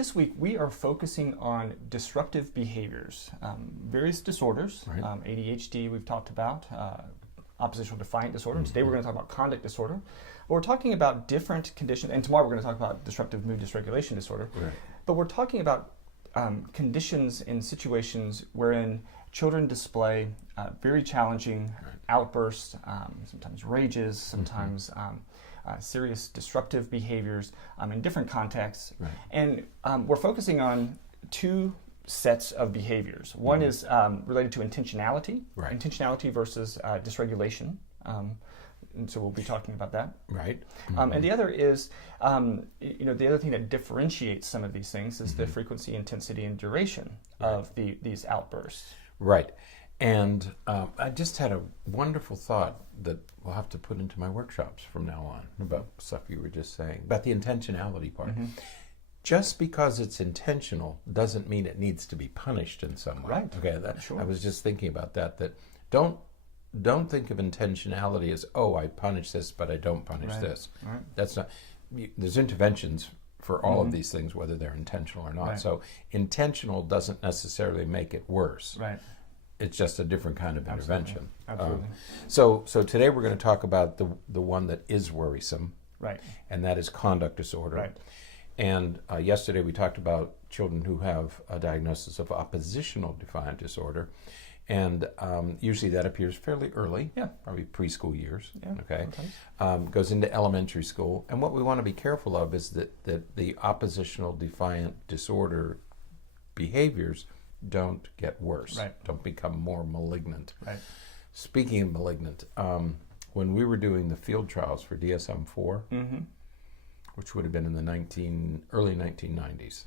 This week we are focusing on disruptive behaviors, various disorders, Right. ADHD we've talked about, oppositional defiant disorder. Today we're going to talk about conduct disorder. But we're talking about different conditions, and tomorrow we're going to talk about disruptive mood dysregulation disorder. Right. But we're talking about conditions and situations wherein children display very challenging outbursts, sometimes rages, sometimes serious disruptive behaviors in different contexts. Right. And we're focusing on two sets of behaviors. One is related to intentionality, Right. intentionality versus dysregulation. And so we'll be talking about that. Right. And the other is, the other thing that differentiates some of these things is the frequency, intensity, and duration of these outbursts. Right. And I just had a wonderful thought that we'll have to put into my workshops from now on about stuff you were just saying, about the intentionality part. Just because it's intentional doesn't mean it needs to be punished in some way. Right. Okay. Sure. I was just thinking about that don't think of intentionality as, oh, I punish this, but I don't punish Right. this. Right. That's not. There's interventions for all of these things, whether they're intentional or not. Right. So intentional doesn't necessarily make it worse. Right. It's just a different kind of intervention. Absolutely. So today we're going to talk about the one that is worrisome, Right. and that is conduct disorder. Right. And yesterday we talked about children who have a diagnosis of oppositional defiant disorder. And usually that appears fairly early, Yeah. probably preschool years. Yeah, Okay, sometimes. goes into elementary school. And what we want to be careful of is that the oppositional defiant disorder behaviors don't get worse, Right. don't become more malignant. Right. Speaking of malignant, when we were doing the field trials for DSM-4, which would have been in the early 1990s,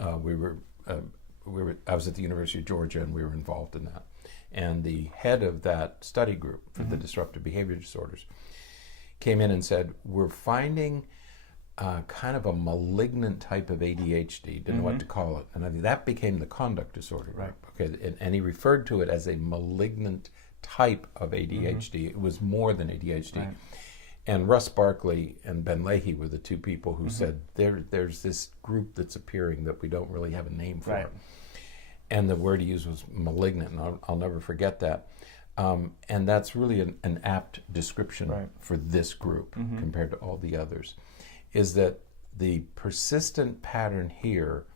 I was at the University of Georgia, and we were involved in that. And the head of that study group for the disruptive behavior disorders came in and said, we're finding kind of a malignant type of ADHD, didn't know what to call it. And I mean, that became the conduct disorder. Right. Okay, and he referred to it as a malignant type of ADHD. It was more than ADHD. Right. And Russ Barkley and Ben Leahy were the two people who said, there's this group that's appearing that we don't really have a name for. Right. And the word he used was malignant, and I'll never forget that. And that's really an apt description Right. for this group compared to all the others, is that the persistent pattern here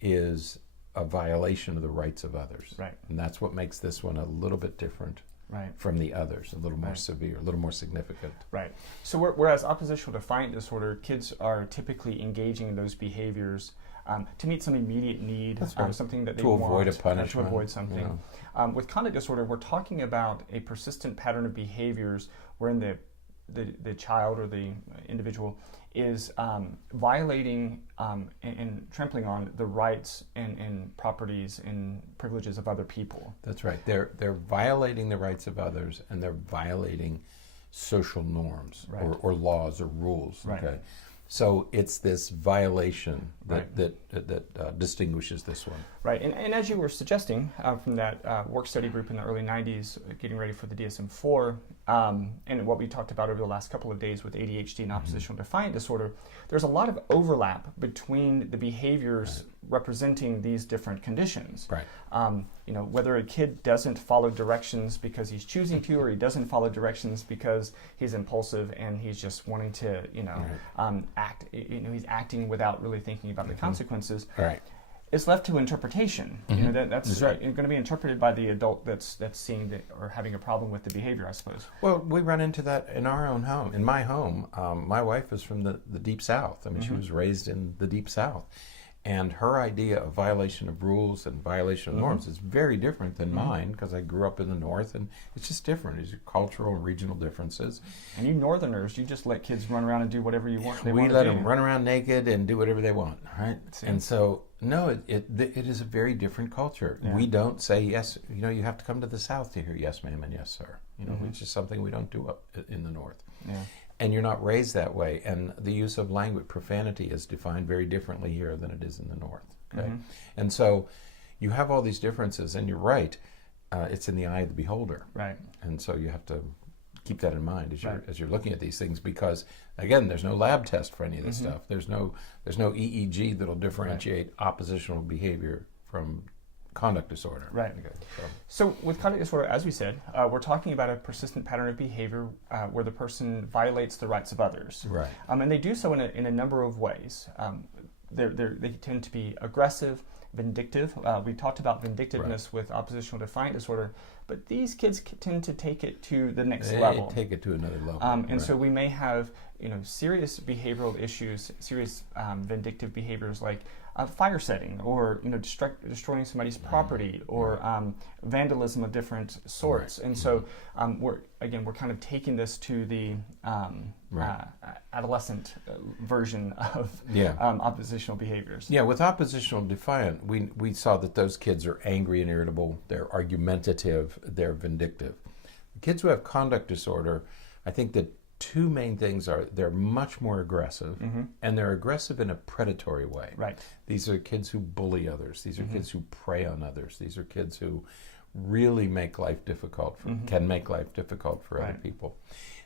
is a violation of the rights of others. Right. And that's what makes this one a little bit different Right. from the others, a little more severe, a little more significant. Right. So whereas oppositional defiant disorder, kids are typically engaging in those behaviors to meet some immediate need, something that they To want. avoid a punishment, to avoid something. With conduct disorder, we're talking about a persistent pattern of behaviors wherein the child or the individual is violating and trampling on the rights and properties and privileges of other people. That's right. They're violating the rights of others, and they're violating social norms or laws or rules. Right. Okay. So it's this violation that distinguishes this one. Right, and as you were suggesting from that work study group in the early 90s, getting ready for the DSM-4, and what we talked about over the last couple of days with ADHD and oppositional defiant disorder, there's a lot of overlap between the behaviors representing these different conditions. Right. Whether a kid doesn't follow directions because he's choosing to, or he doesn't follow directions because he's impulsive and he's just wanting to, act. He's acting without really thinking about the consequences. Right. It's left to interpretation. That's going to be interpreted by the adult that's seeing or having a problem with the behavior, I suppose. Well, we run into that in our own home. In my home, my wife is from the Deep South. I mean, she was raised in the Deep South. And her idea of violation of rules and violation of norms is very different than mine, because I grew up in the North, and it's just different. There's cultural and regional differences. And you Northerners, you just let kids run around and do whatever you want. We let them run around naked and do whatever they want, right? And so, no, it is a very different culture. Yeah. We don't say, yes, you have to come to the South to hear yes, ma'am, and yes, sir. It's just something we don't do up in the North. Yeah. And you're not raised that way. And the use of language, profanity, is defined very differently here than it is in the North. Okay, and so you have all these differences, and you're right. It's in the eye of the beholder. Right. And so you have to keep that in mind as you're looking at these things, because again, there's no lab test for any of this stuff. There's no EEG that'll differentiate oppositional behavior from conduct disorder. Right. Okay, so with conduct disorder, as we said, we're talking about a persistent pattern of behavior where the person violates the rights of others. Right. And they do so in a number of ways. They tend to be aggressive, vindictive. We talked about vindictiveness with oppositional defiant disorder, but these kids tend to take it to the next level. Take it to another level. And so we may have serious behavioral issues, serious vindictive behaviors like fire setting, or destroying somebody's property, or vandalism of different sorts. And so we're kind of taking this to the adolescent version of oppositional behaviors. Yeah, with oppositional defiant, we saw that those kids are angry and irritable, they're argumentative, they're vindictive. The kids who have conduct disorder, I think that two main things are they're much more aggressive, and they're aggressive in a predatory way. Right. These are kids who bully others. These are kids who prey on others. These are kids who really make life difficult, can make life difficult for other people.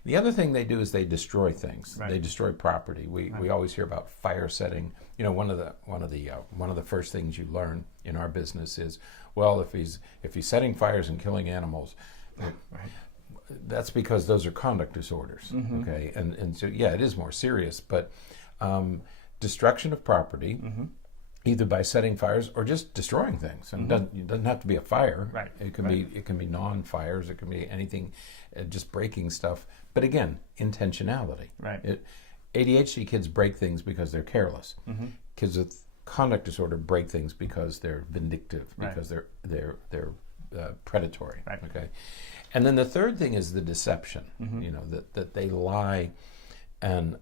The other thing they do is they destroy things. They destroy property. We always hear about fire setting. One of the first things you learn in our business is, well, if he's setting fires and killing animals, that's because those are conduct disorders. Okay, and so it is more serious. But destruction of property, either by setting fires or just destroying things, and it doesn't have to be a fire. Right. It can be non-fires. It can be anything, just breaking stuff. But again, intentionality. Right. ADHD kids break things because they're careless. Kids with conduct disorder break things because they're vindictive, because they're predatory. Right. Okay. And then the third thing is the deception. That they lie, and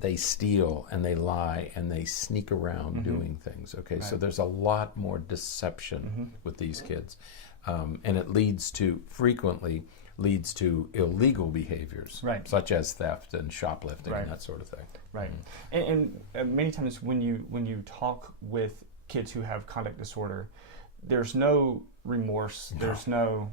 they steal, and they lie, and they sneak around doing things. Okay. So there's a lot more deception with these kids, and it frequently leads to illegal behaviors, such as theft and shoplifting and that sort of thing. Right. And many times when you talk with kids who have conduct disorder, there's no remorse. There's no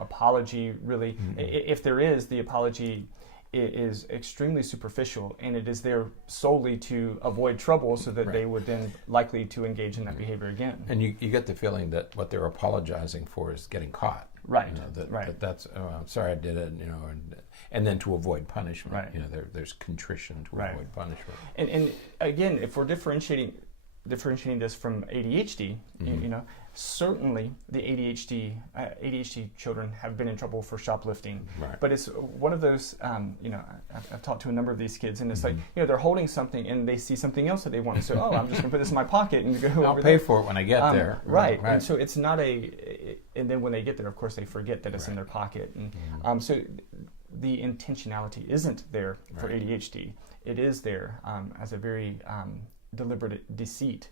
apology, really. If there is, the apology is extremely superficial, and it is there solely to avoid trouble, so that they would then likely to engage in that behavior again. And you get the feeling that what they're apologizing for is getting caught. Right. That's I'm sorry I did it. And then to avoid punishment. Right. There's contrition to avoid punishment. And again, if we're differentiating this from ADHD, certainly the ADHD children have been in trouble for shoplifting. Right. But it's one of those, I've talked to a number of these kids, and it's like, they're holding something and they see something else that they want. So, I'm just going to put this in my pocket and go I'll pay for it when I get there. Right. And so it's not and then when they get there, of course, they forget that it's in their pocket. And so the intentionality isn't there for ADHD. It is there as a very deliberate deceit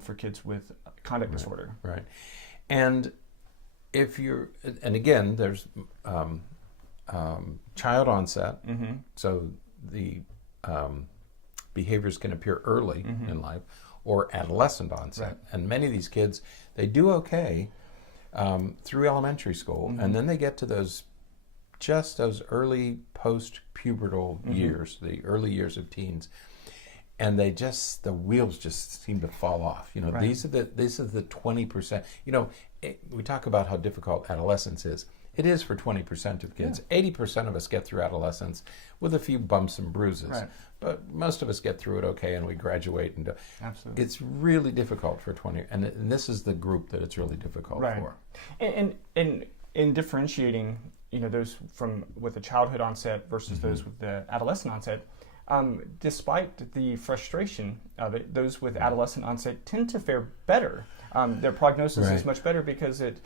for kids with conduct disorder. Right. And again, there's child onset, so the behaviors can appear early in life, or adolescent onset. And many of these kids, they do okay through elementary school, and then they get to those early post-pubertal years, the early years of teens, and the wheels just seem to fall off. These are the 20%. We talk about how difficult adolescence is. It is for 20% of kids. 80% of us get through adolescence with a few bumps and bruises. Right. But most of us get through it okay, and we graduate. Absolutely. It's really difficult for 20, and this is the group that it's really difficult for. And in differentiating, those with the childhood onset versus those with the adolescent onset, despite the frustration of it, those with adolescent onset tend to fare better. Their prognosis is much better because it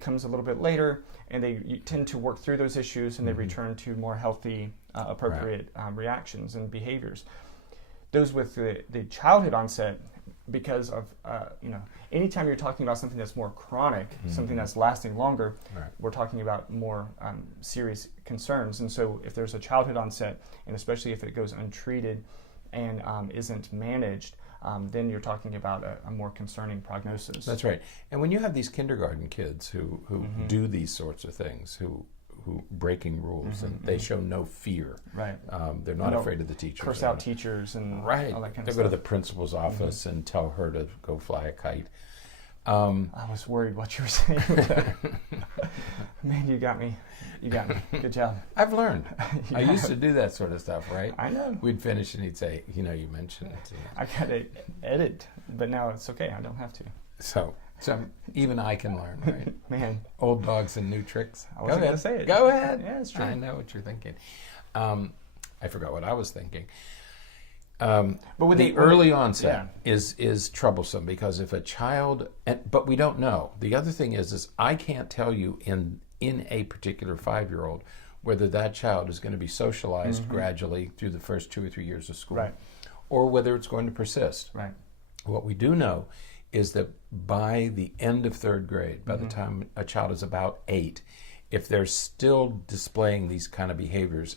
comes a little bit later, and they tend to work through those issues, and they return to more healthy, appropriate reactions and behaviors. Those with the childhood onset, because of anytime you're talking about something that's more chronic, something that's lasting longer, we're talking about more serious concerns. And so if there's a childhood onset, and especially if it goes untreated and isn't managed, then you're talking about a more concerning prognosis. That's right. And when you have these kindergarten kids who do these sorts of things, who who breaking rules, and they show no fear. Right. They're not afraid of the teachers. Curse out teachers and all that kind of They stuff. go to the principal's office and tell her to go fly a kite. I was worried what you were saying with that. Man, you got me. You got me. Good job. I've learned. I used to do that sort of stuff, right? I know. We'd finish and he'd say, you mentioned it. I got to edit, but now it's okay. I don't have to. So even I can learn, right? Man. Old dogs and new tricks. I wasn't going to say it. Go ahead. Yeah, it's true. I know what you're thinking. I forgot what I was thinking. But with the early onset is troublesome, because if a child, but we don't know. The other thing is I can't tell you in a particular 5-year-old whether that child is going to be socialized gradually through the first 2 or 3 years of school, or whether it's going to persist. Right. What we do know is that by the end of 3rd grade, by the time a child is about 8, if they're still displaying these kind of behaviors,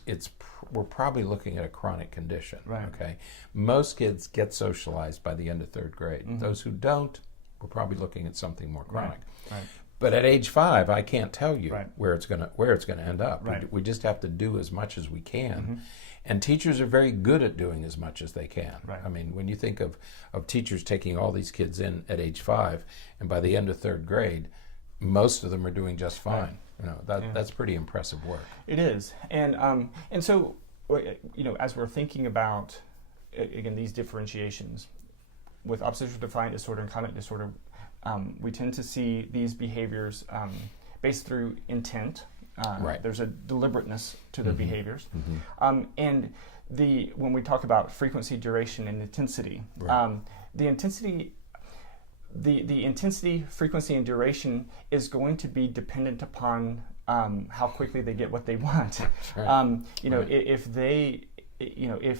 we're probably looking at a chronic condition. Right. Okay. Most kids get socialized by the end of 3rd grade. Those who don't, we're probably looking at something more chronic. Right. But at age 5, I can't tell you Right. where it's gonna end up. Right. We just have to do as much as we can. And teachers are very good at doing as much as they can. Right. I mean, when you think of teachers taking all these kids in at age 5, and by the end of 3rd grade, most of them are doing just fine. Right. That's pretty impressive work. It is, and so as we're thinking about again these differentiations with oppositional defiant disorder and conduct disorder, we tend to see these behaviors based through intent. Right. There's a deliberateness to their behaviors, and when we talk about frequency, duration, and intensity, the intensity. The intensity, frequency, and duration is going to be dependent upon how quickly they get what they want. Right. If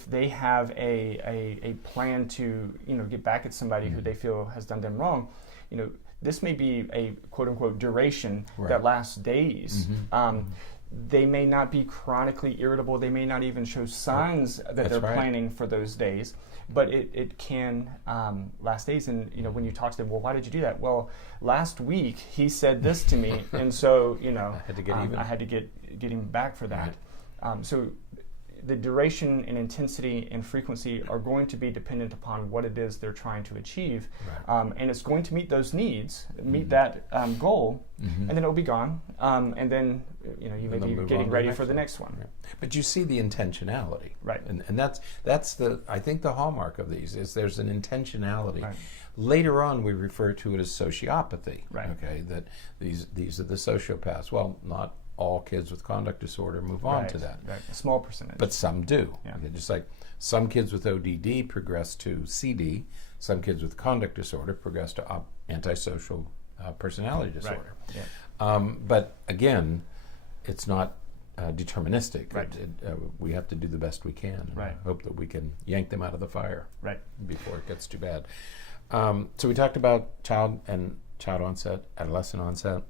they have a plan to get back at somebody who they feel has done them wrong, this may be a quote unquote duration that lasts days. They may not be chronically irritable. They may not even show signs that they're planning for those days. But it can last days, and when you talk to them, well, why did you do that? Well, last week he said this to me, and so I had to get even. I had to get him back for that. So the duration and intensity and frequency are going to be dependent upon what it is they're trying to achieve, and it's going to meet those needs, meet that goal, and then it'll be gone, and then you may be getting ready for the next one. Right. But you see the intentionality, right? And that's I think the hallmark of these is there's an intentionality. Right. Later on, we refer to it as sociopathy. Right. Okay, that these are the sociopaths. Well, not all kids with conduct disorder move on to that. Right. A small percentage. But some do. Yeah. Okay, just like some kids with ODD progress to CD, some kids with conduct disorder progress to antisocial personality disorder. Right. Yeah. But again, it's not deterministic. Right. We have to do the best we can. And Right. hope that we can yank them out of the fire before it gets too bad. So we talked about child onset, adolescent onset.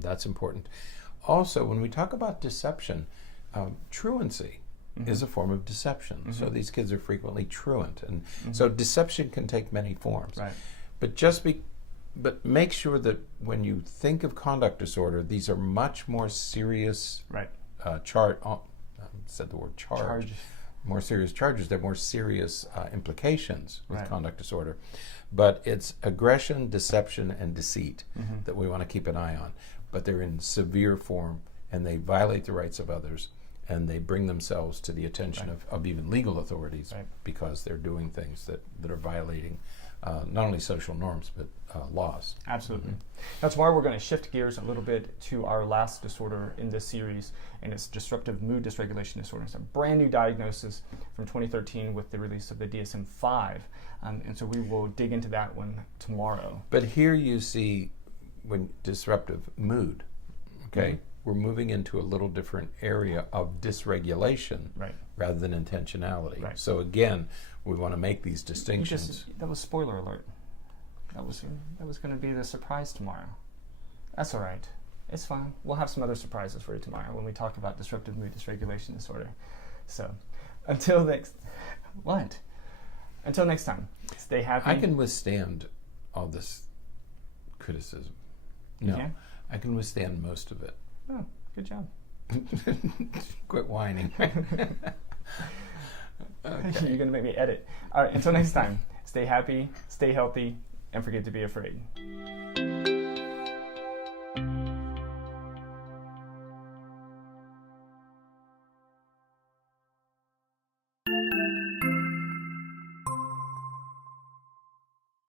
That's important. Also, when we talk about deception, truancy is a form of deception. So these kids are frequently truant, and so deception can take many forms. Right. But make sure that when you think of conduct disorder, these are much more serious said the word charge. More serious charges. They're more serious implications with conduct disorder. But it's aggression, deception, and deceit that we want to keep an eye on. But they're in severe form, and they violate the rights of others, and they bring themselves to the attention of even legal authorities because they're doing things that are violating not only social norms, but laws. Absolutely. Now tomorrow we're going to shift gears a little bit to our last disorder in this series, and it's disruptive mood dysregulation disorder. It's a brand new diagnosis from 2013 with the release of the DSM-5, and so we will dig into that one tomorrow. But here you see when disruptive mood, okay, we're moving into a little different area of dysregulation rather than intentionality. Right. So again, we want to make these distinctions. That was spoiler alert. That was going to be the surprise tomorrow. That's all right. It's fine. We'll have some other surprises for you tomorrow when we talk about disruptive mood dysregulation disorder. So, until next time, stay happy. I can withstand all this criticism. No, I can withstand most of it. Oh, Good job. Quit whining. Okay. You're going to make me edit. All right, until next time, stay happy, stay healthy, and forget to be afraid.